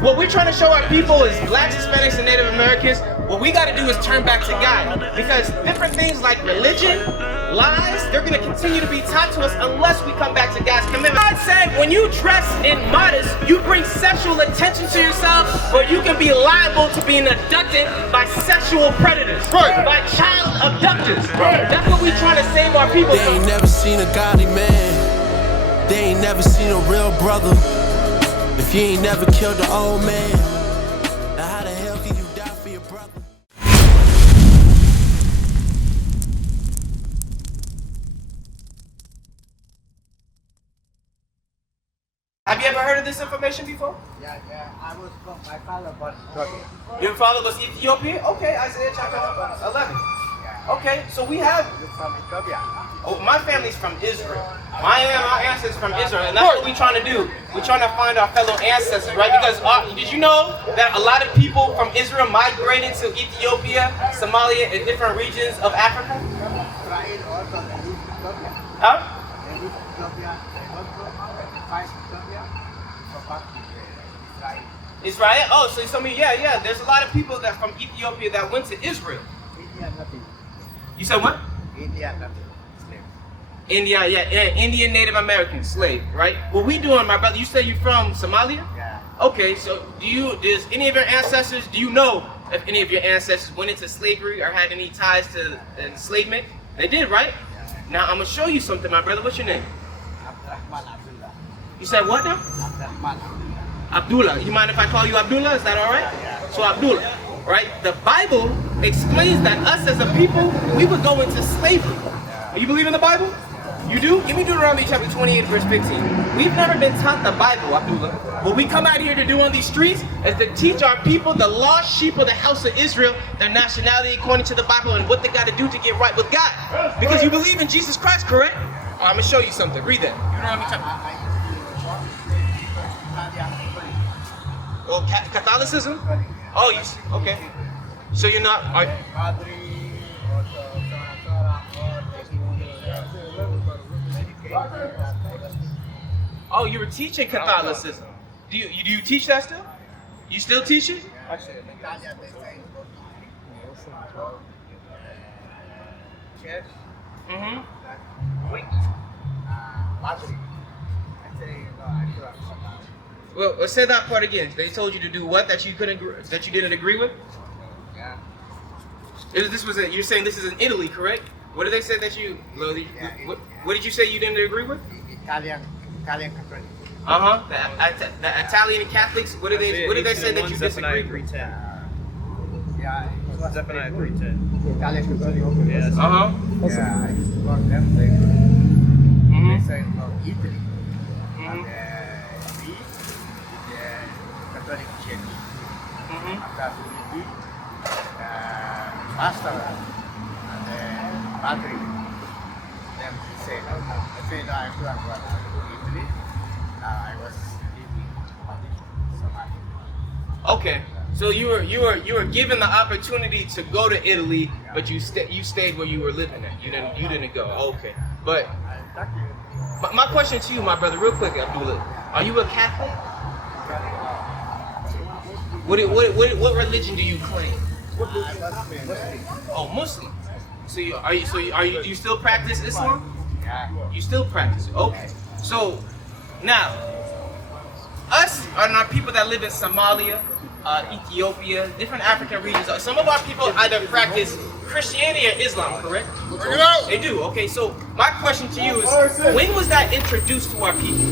what we're trying to show our people is blacks, Hispanics, and Native Americans, what we got to do is turn back to God. Because different things like religion, lies, they're going to continue to be taught to us unless we come back to God's commandment. God said when you dress in modest, you bring sexual attention to yourself, or you can be liable to being abducted by sexual predators, by child abductors. That's what we're trying to save our people from. They ain't never seen a godly man. They ain't never seen a real brother. If you ain't never killed the old man, now how the hell can you die for your brother? Have you ever heard of this information before? Yeah. I was from my father was Ethiopia. Your father was Ethiopia? Okay, Isaiah chapter 11. Okay, so we have. You're from Ethiopia. Oh, my family's from Israel. My ancestors from Israel, and that's what we're trying to do. We're trying to find our fellow ancestors, right? Because did you know that a lot of people from Israel migrated to Ethiopia, Somalia, and different regions of Africa? Israel also they use Ethiopia. Huh? They use Ethiopia. They also fight Ethiopia. So back to Israel. Israel? Oh, so some of you, yeah. There's a lot of people that from Ethiopia that went to Israel. India nothing. You said what? India nothing. India, Indian Native American slave, right? What we doing, my brother? You say you're from Somalia? Yeah. Okay, so does any of your ancestors, do you know if any of your ancestors went into slavery or had any ties to enslavement? They did, right? Yeah. Now I'm gonna show you something, my brother. What's your name? Abdullah. You said what now? Abdullah. You mind if I call you Abdullah? Is that all right? Yeah. So Abdullah, right? The Bible explains that us as a people, we would go into slavery. Yeah. You believe in the Bible? You do? Give me Deuteronomy chapter 28, verse 15. We've never been taught the Bible, Abdullah. What we come out here to do on these streets is to teach our people, the lost sheep of the house of Israel, their nationality according to the Bible and what they got to do to get right with God. Because you believe in Jesus Christ, correct? I'm going to show you something. Read that. Deuteronomy chapter. Oh, Catholicism? Oh, you okay. So you're not... Oh, you were teaching Catholicism. Do you teach that still? You still teach it? Mm-hmm. Well, say that part again. They told you to do what that you didn't agree with? Yeah. You're saying this is in Italy, correct? What did they say that you? What did you say you didn't agree with? Italian Catholic. The Italian Catholics. What did they say that you disagreed with? Yeah. Zephaniah 3:10. Italian Catholic. Yes. Yeah, I used to work them. They say no Italy. And Greece, the Catholic Church. After we pastor and Patrick. Then he said, I said, no, I have to go to Italy. I was living in Somalia. Okay, so you were given the opportunity to go to Italy, but you stayed where you were living at. You didn't go. Okay, but my question to you, my brother, real quick, Abdullah, are you a Catholic? What religion do you claim? Oh, Muslim. So do you still practice Islam? Yeah. You still practice it. Okay. So now, us are not people that live in Somalia, Ethiopia, different African regions. Some of our people either practice Christianity or Islam, correct? They do. Okay. So my question to you is, when was that introduced to our people?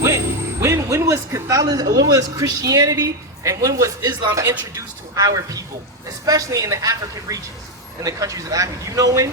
When was Catholicism? When was Christianity? And when was Islam introduced to our people, especially in the African regions, in the countries of Africa? Do you know when?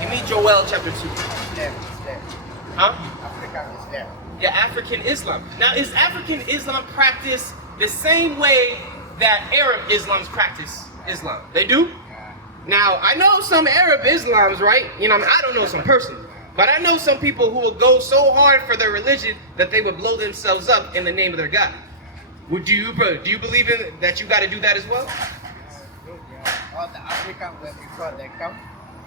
Give me Joel chapter 2. Huh? African Islam. Yeah, African Islam. Now, is African Islam practiced the same way that Arab Islams practice Islam? They do? Now, I know some Arab Islams, right? I don't know some personally, but I know some people who will go so hard for their religion that they would blow themselves up in the name of their God. Do you believe in that you got to do that as well? All the African, when before they come,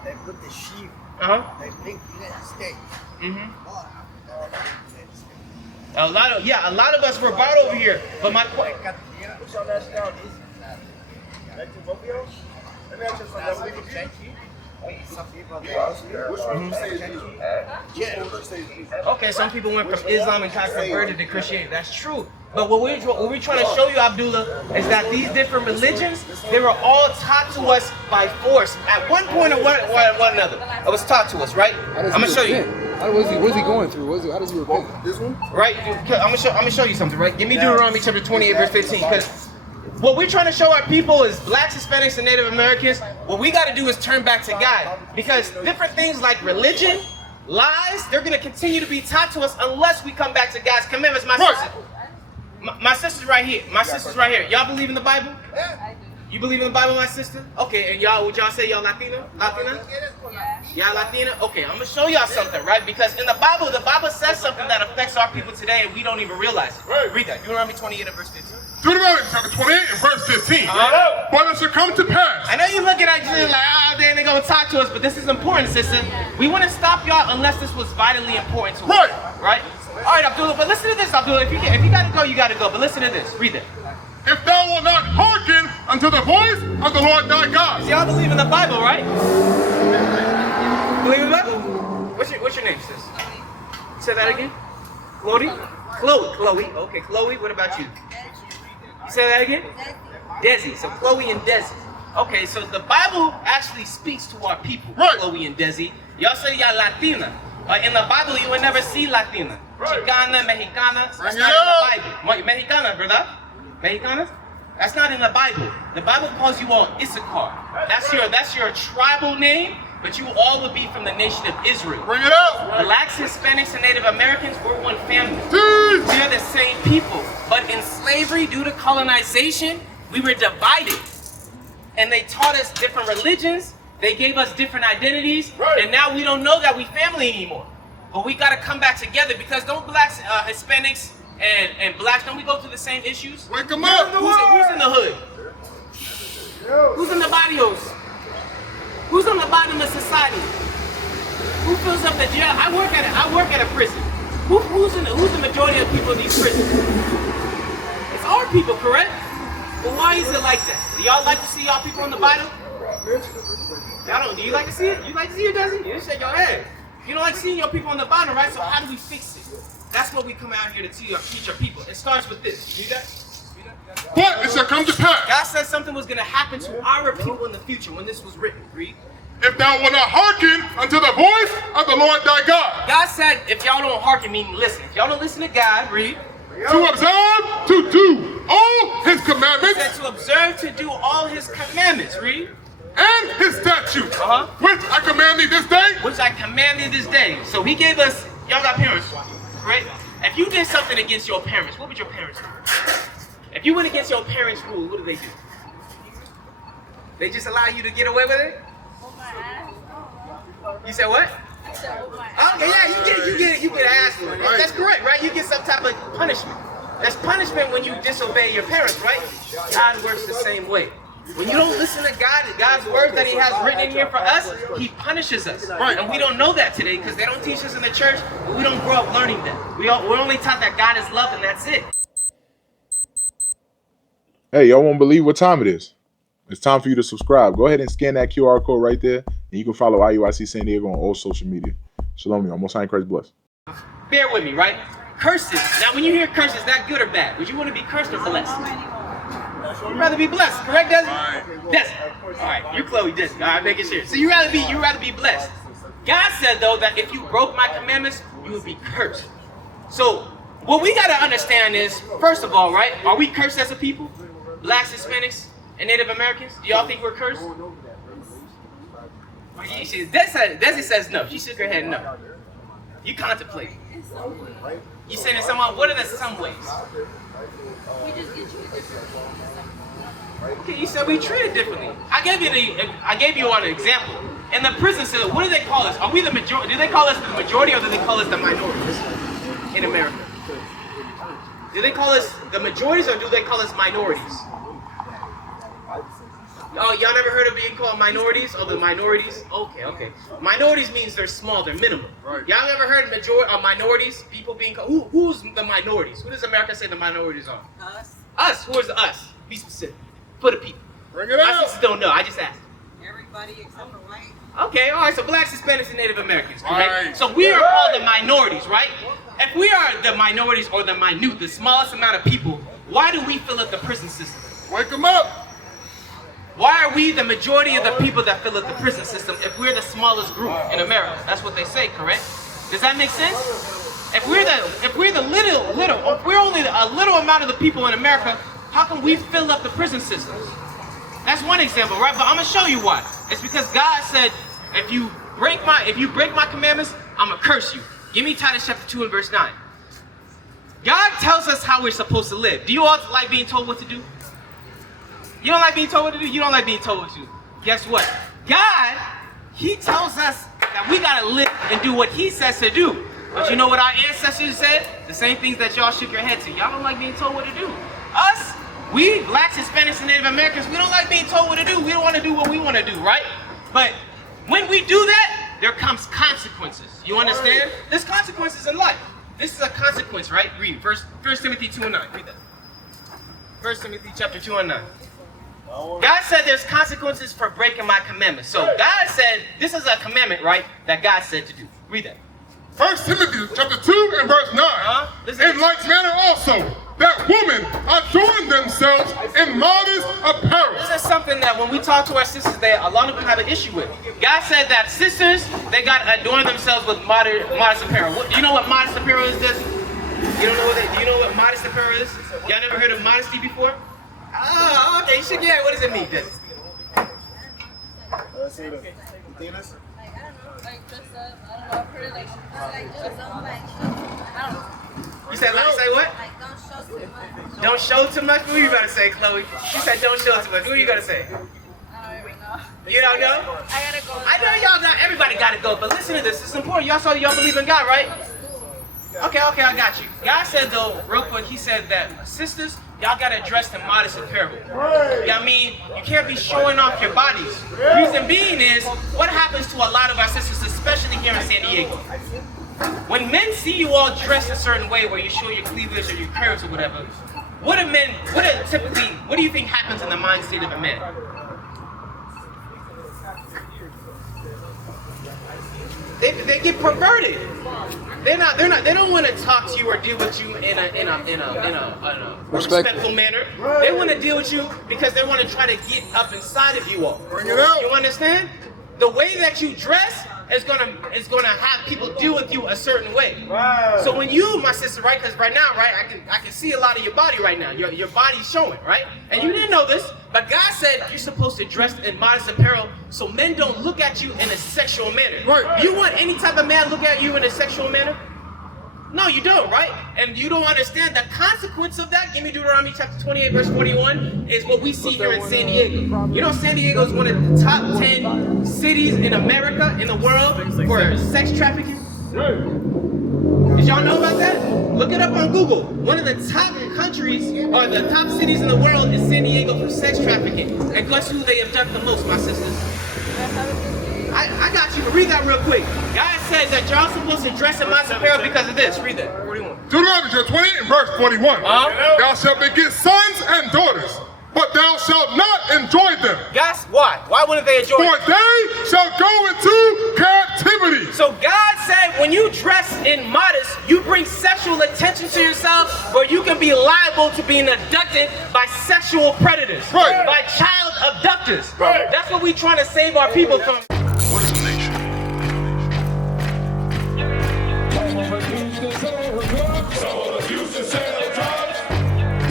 they put the sheep. They bring United States. Mm-hmm. All United States. A lot of us were brought over here. But my point. What's your nationality? Let me ask you something. Okay, some people went from Islam and got converted to Christianity. That's true. But what we're trying to show you, Abdullah, is that these different religions, they were all taught to us by force. At one point or one another. It was taught to us, right? I'm going to show you. What is he going through? How does he repent? This one? Right? I'm gonna show you something, right? Give me Deuteronomy chapter 28, verse 15, because what we're trying to show our people is blacks, Hispanics, and Native Americans, what we got to do is turn back to God. Because different things like religion, lies, they're going to continue to be taught to us unless we come back to God's commandments. My sister's right here. My sister's right here. Y'all believe in the Bible? You believe in the Bible, my sister? Okay, and y'all, would y'all say y'all Latina? Y'all Latina? Okay, I'm going to show y'all something, right? Because in the Bible says something that affects our people today and we don't even realize it. Right. Read that. Deuteronomy 28 and verse 15. Deuteronomy chapter 28 and verse 15. But it shall come to pass. I know you're looking at you like, they're going to talk to us, but this is important, sister. We want to stop y'all unless this was vitally important to us. Right? All right, Abdullah, but listen to this, Abdullah. If you got to go, you got to go. But listen to this. Read it. If thou wilt not hearken unto the voice of the Lord thy God. See, y'all believe in the Bible, right? Believe in the Bible? What's your name, sis? Say that again. Chloe? Chloe. Okay, Chloe, what about you? You say that again? Desi. So Chloe and Desi. Okay, so the Bible actually speaks to our people, Chloe and Desi. Y'all say y'all Latina. In the Bible, you will never see Latina. Chicana, Mexicana, that's not in the Bible. Mexicana, brother. Mexicanas? That's not in the Bible. The Bible calls you all Issachar. That's your tribal name, but you all would be from the nation of Israel. Bring it up. Blacks, Hispanics, and Native Americans, we're one family. We're the same people. But in slavery, due to colonization, we were divided. And they taught us different religions. They gave us different identities. And now we don't know that we family anymore. But we got to come back together because don't blacks, Hispanics, and blacks, don't we go through the same issues? Wake them up. Who's in the hood? Who's in the barrios? Who's on the bottom of society? Who fills up the jail? I work at a prison. Who's the majority of people in these prisons? It's our people, correct? But why is it like that? Do y'all like to see y'all people on the bottom? Y'all don't. Do you like to see it? You like to see it, doesn't you? You shake your head. You don't like seeing your people on the bottom, right? So how do we fix it? That's what we come out here to teach our people. It starts with this. You see that? But it shall come to pass. God said something was going to happen to our people in the future when this was written. Read. If thou wilt not hearken unto the voice of the Lord thy God. God said, if y'all don't hearken, meaning listen. If y'all don't listen to God, read. To observe to do all his commandments. He said to observe to do all his commandments. Read. And his statutes. Which I command thee this day. Which I command thee this day. So he gave us, y'all got parents, right? If you did something against your parents, what would your parents do? If you went against your parents' rule, what do? They just allow you to get away with it? You said what? Okay, yeah, you get asked for it. That's correct, right? You get some type of punishment. There's punishment when you disobey your parents, right? God works the same way. When you don't listen to God's words that he has written in here for us, he punishes us. Right. And we don't know that today because they don't teach us in the church, but we don't grow up learning that. We're only taught that God is love and that's it. Hey, y'all won't believe what time it is. It's time for you to subscribe. Go ahead and scan that QR code right there, and you can follow IUIC San Diego on all social media. Shalom, y'all. Most high in Christ bless. Bear with me, right? Curses. Now, when you hear curses, is that good or bad? Would you want to be cursed or blessed? You'd rather be blessed, correct, Desmond? Desmond. All right, you're Chloe Desmond. All right, making sure. So you'd rather be blessed. God said, though, that if you broke my commandments, you would be cursed. So what we got to understand is, first of all, right, are we cursed as a people? Blacks, Hispanics, and Native Americans? Do y'all think we're cursed? Desi says no. She shook her head no. You contemplate. You saying in some way, what are the some ways? We just get treated differently. Okay, you said we treated differently. I gave you an example. In the prison cell, what do they call us? Are we the majority? Do they call us the majority or do they call us the minorities in America? Do they call us the majorities or do they call us minorities? Oh, y'all never heard of being called minorities? Or the minorities? Okay. Minorities means they're small, they're minimal. Right. Y'all ever heard of minorities? People being called, who's the minorities? Who does America say the minorities are? Us. Us. Who is the us? Be specific. For the people. Bring it I out. just don't know. I just asked. Everybody except for white. Okay, all right. So blacks, Hispanics, and Native Americans. Correct? Right. So we are called the minorities, right? If we are the minorities or the minute, the smallest amount of people, why do we fill up the prison system? Wake them up. Why are we the majority of the people that fill up the prison system if we're the smallest group in America? That's what they say, correct? Does that make sense? If we're only a little amount of the people in America, how can we fill up the prison systems? That's one example, right? But I'm gonna show you why. It's because God said, if you break my commandments, I'm gonna curse you. Give me Titus chapter 2 and verse 9. God tells us how we're supposed to live. Do you all like being told what to do? You don't like being told what to do? You don't like being told what to do. Guess what? God, He tells us that we gotta live and do what He says to do. But you know what our ancestors said? The same things that y'all shook your head to. Y'all don't like being told what to do. Us, we, blacks, Hispanics, and Native Americans, we don't like being told what to do. We don't want to do what we want to do, right? But when we do that, there comes consequences. You understand? There's consequences in life. This is a consequence, right? Read 1 Timothy 2 and 9. Read that. 1 Timothy chapter 2 and 9. God said there's consequences for breaking my commandments. So God said, this is a commandment, right, that God said to do. Read that. 1 Timothy chapter 2 and verse 9. In like manner also, that women adorn themselves in modest apparel. This is something that when we talk to our sisters, a lot of them have an issue with. God said that sisters, they got to adorn themselves with modest apparel. Do you know what modest apparel is, Desi? Do you know what modest apparel is? Y'all never heard of modesty before? Oh, okay. You should get it. What does it mean, Desi? Like, I don't know, like dress up. I don't know, I've heard like dress up, like I don't know. You said what? Like don't show too much. Don't show too much? What are you going to say, Chloe? She said don't show too much. What are you going to say? I don't even know. You don't know? I gotta go. I know y'all not. Everybody got to go. But listen to this. It's important. Y'all believe in God, right? Okay, I got you. God said though, real quick, He said that sisters, y'all gotta dress in modest apparel. I mean, you can't be showing off your bodies. Reason being is, what happens to a lot of our sisters, especially here in San Diego? When men see you all dressed a certain way, where you show your cleavage or your curves or whatever, what do you think happens in the mind state of a man? They get perverted. They don't want to talk to you or deal with you in a respectful manner. They want to deal with you because they want to try to get up inside of you all. Bring it out. You understand? The way that you dress is gonna have people deal with you a certain way. Right. So when you, my sister, right? Because right now, right, I can see a lot of your body right now. Your body's showing, right? And you didn't know this, but God said you're supposed to dress in modest apparel so men don't look at you in a sexual manner. Right. You want any type of man look at you in a sexual manner? No, you don't, right? And you don't understand the consequence of that. Give me Deuteronomy chapter 28, verse 41, is what we see here in San Diego. You know, San Diego is one of the top 10 cities in America, in the world, for sex trafficking. Did y'all know about that? Look it up on Google. One of the top countries, or the top cities in the world, is San Diego for sex trafficking. And guess who they abduct the most, my sisters? I got you. Read that real quick. God says that y'all supposed to dress in modest apparel because of this. Read that. 41. Deuteronomy chapter 20 and verse 41. Thou shalt beget sons and daughters, but thou shalt not enjoy them. Guys, why? Why wouldn't they enjoy For it? they shall go into captivity. So God said when you dress in modest, you bring sexual attention to yourself, or you can be liable to being abducted by sexual predators. Right. By child abductors. Right. That's what we're trying to save our people from. What is a nation?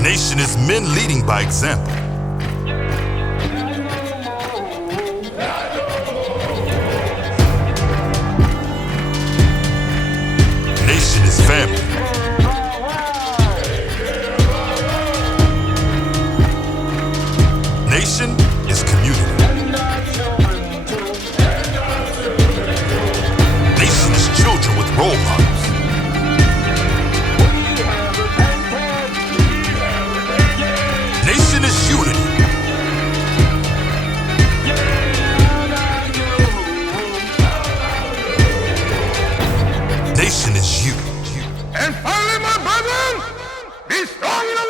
Nation is men leading by example. Nation is family. Nation is community. Nation is children with role models. Nation is unity. Oh, you know